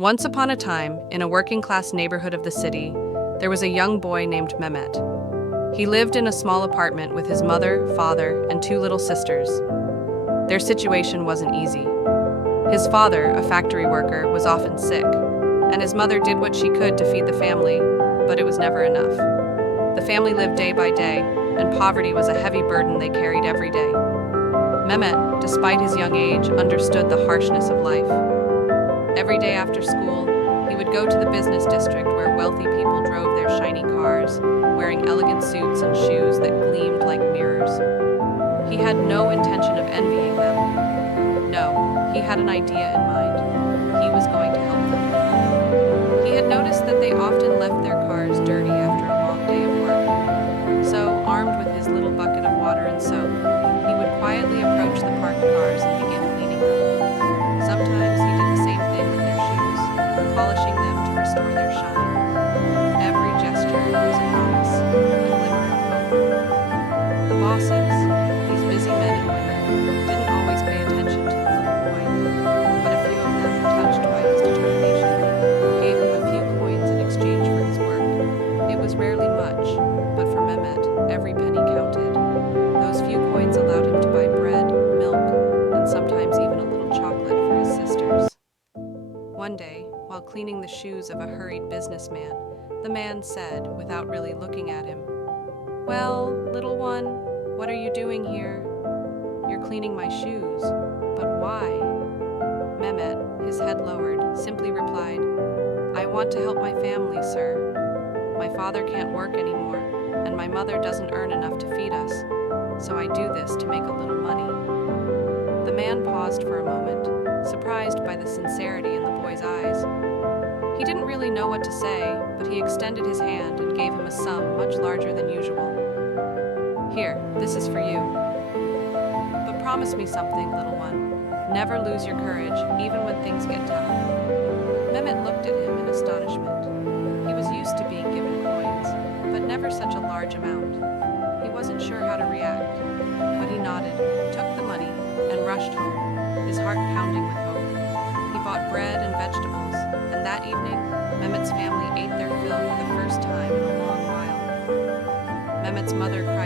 Once upon a time, in a working-class neighborhood of the city, there was a young boy named Mehmet. He lived in a small apartment with his mother, father, and two little sisters. Their situation wasn't easy. His father, a factory worker, was often sick, and his mother did what she could to feed the family, but it was never enough. The family lived day by day, and poverty was a heavy burden they carried every day. Mehmet, despite his young age, understood the harshness of life. Every day after school, he would go to the business district where wealthy people drove their shiny cars, wearing elegant suits and shoes that gleamed like mirrors. He had no intention of envying them. No, he had an idea in mind. He was going to help them. He had noticed that they often left their cars dirty after a long day of work. So, armed with his little bucket of water and soap, he would quietly approach the parked cars and begin cleaning them. Sometimes he did the same thing with their shoes, polishing them to restore their shine. Every gesture was a promise, a glimmer of hope. The bosses, these busy men and women, didn't always pay attention to the little boy, but a few of them, touched by his determination, gave him a few coins in exchange for his work. It was rarely much, but for Mehmet, every penny counted. Those few coins allowed him to buy bread, milk, and sometimes even a little chocolate for his sisters. One day, while cleaning the shoes of a hurried businessman, the man said, without really looking at him, "Well, little one, what are you doing here? You're cleaning my shoes, but why?" Mehmet, his head lowered, simply replied, "I want to help my family, sir. My father can't work anymore, and my mother doesn't earn enough to feed us, so I do this to make a little money." The man paused for a moment, surprised by the sincerity in the boy's eyes. He didn't really know what to say, but he extended his hand and gave him a sum much larger than usual. "Here, this is for you. But promise me something, little one. Never lose your courage, even when things get tough." Mehmet looked at him in astonishment. He was used to being given coins, but never such a large amount. He wasn't sure how to react, but he nodded, took the money, and rushed home, his heart pounding with hope. He bought bread and vegetables, and that evening, Mehmet's family ate their fill for the first time in a long while. Mehmet's mother cried